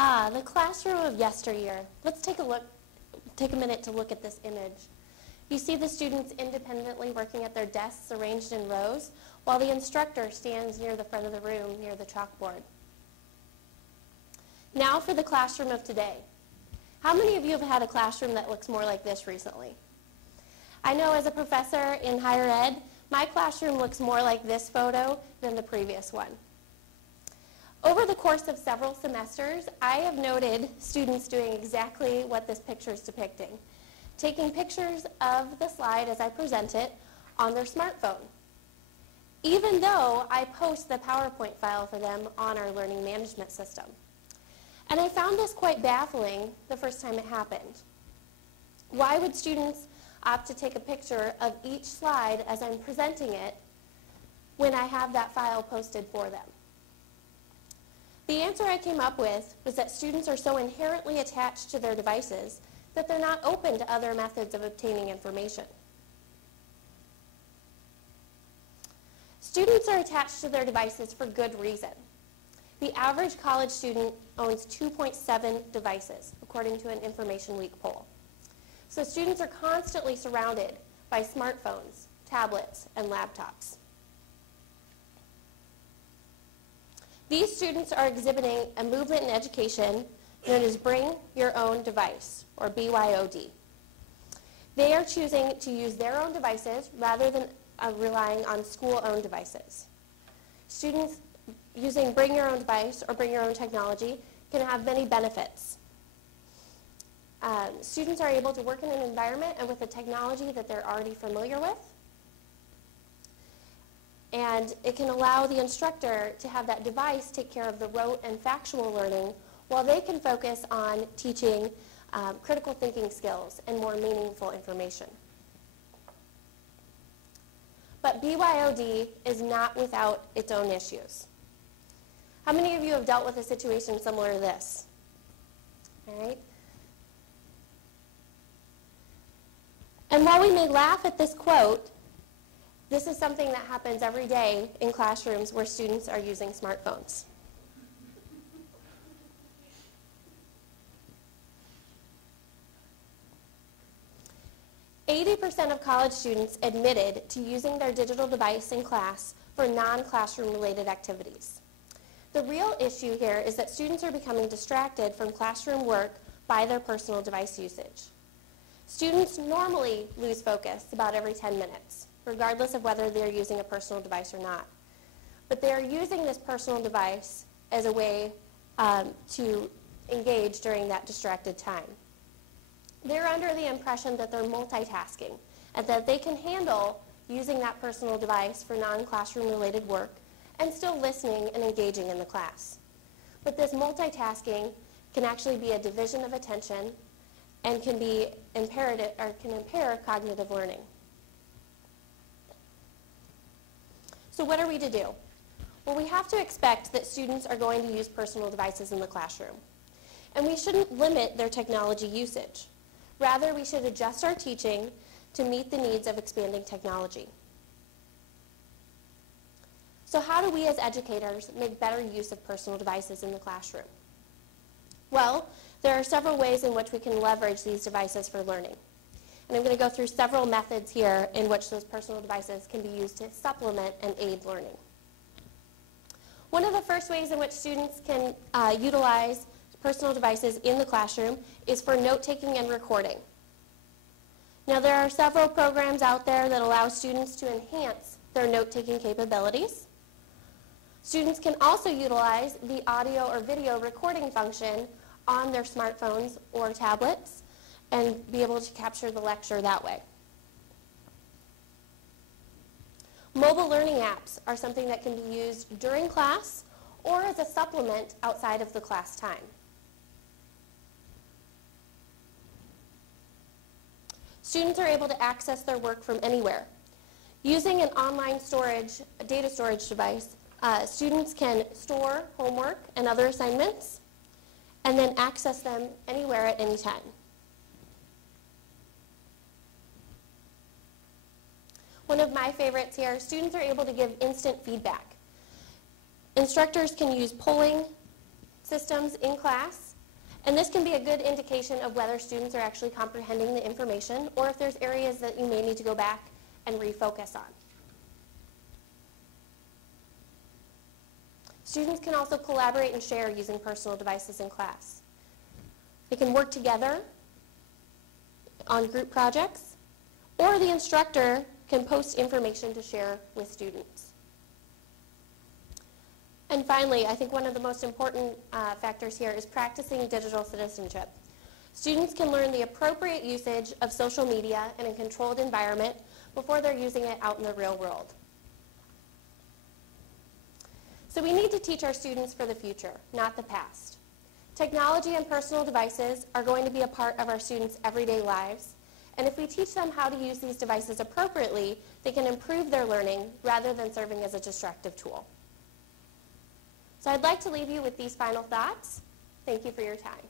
Ah, the classroom of yesteryear. Let's take a minute to look at this image. You see the students independently working at their desks arranged in rows, while the instructor stands near the front of the room near the chalkboard. Now for the classroom of today. How many of you have had a classroom that looks more like this recently? I know as a professor in higher ed, my classroom looks more like this photo than the previous one. Over the course of several semesters, I have noted students doing exactly what this picture is depicting, taking pictures of the slide as I present it on their smartphone, even though I post the PowerPoint file for them on our learning management system. And I found this quite baffling the first time it happened. Why would students opt to take a picture of each slide as I'm presenting it when I have that file posted for them? The answer I came up with was that students are so inherently attached to their devices that they're not open to other methods of obtaining information. Students are attached to their devices for good reason. The average college student owns 2.7 devices, according to an Information Week poll. So students are constantly surrounded by smartphones, tablets, and laptops. These students are exhibiting a movement in education known as Bring Your Own Device, or BYOD. They are choosing to use their own devices rather than relying on school-owned devices. Students using Bring Your Own Device or Bring Your Own Technology can have many benefits. Students are able to work in an environment and with a technology that they're already familiar with. And it can allow the instructor to have that device take care of the rote and factual learning while they can focus on teaching critical thinking skills and more meaningful information. But BYOD is not without its own issues. How many of you have dealt with a situation similar to this? All right. And while we may laugh at this quote, this is something that happens every day in classrooms where students are using smartphones. %80 of college students admitted to using their digital device in class for non-classroom related activities. The real issue here is that students are becoming distracted from classroom work by their personal device usage. Students normally lose focus about every 10 minutes, regardless of whether they're using a personal device or not. But they are using this personal device as a way to engage during that distracted time. They're under the impression that they're multitasking and that they can handle using that personal device for non-classroom related work and still listening and engaging in the class. But this multitasking can actually be a division of attention and can be imperative or can impair cognitive learning. So what are we to do? Well, we have to expect that students are going to use personal devices in the classroom. And we shouldn't limit their technology usage. Rather, we should adjust our teaching to meet the needs of expanding technology. So how do we as educators make better use of personal devices in the classroom? Well, there are several ways in which we can leverage these devices for learning. And I'm going to go through several methods here in which those personal devices can be used to supplement and aid learning. One of the first ways in which students can utilize personal devices in the classroom is for note-taking and recording. Now, there are several programs out there that allow students to enhance their note-taking capabilities. Students can also utilize the audio or video recording function on their smartphones or tablets and be able to capture the lecture that way. Mobile learning apps are something that can be used during class or as a supplement outside of the class time. Students are able to access their work from anywhere. Using an online storage, data storage device, students can store homework and other assignments and then access them anywhere at any time. One of my favorites here, students are able to give instant feedback. Instructors can use polling systems in class And this can be a good indication of whether students are actually comprehending the information or if there's areas that you may need to go back and refocus on. Students can also collaborate and share using personal devices in class. They can work together on group projects, or the instructor can post information to share with students. And finally, I think one of the most important factors here is practicing digital citizenship. Students can learn the appropriate usage of social media in a controlled environment before they're using it out in the real world. So we need to teach our students for the future, not the past. Technology and personal devices are going to be a part of our students' everyday lives, and if we teach them how to use these devices appropriately, they can improve their learning rather than serving as a destructive tool. So I'd like to leave you with these final thoughts. Thank you for your time.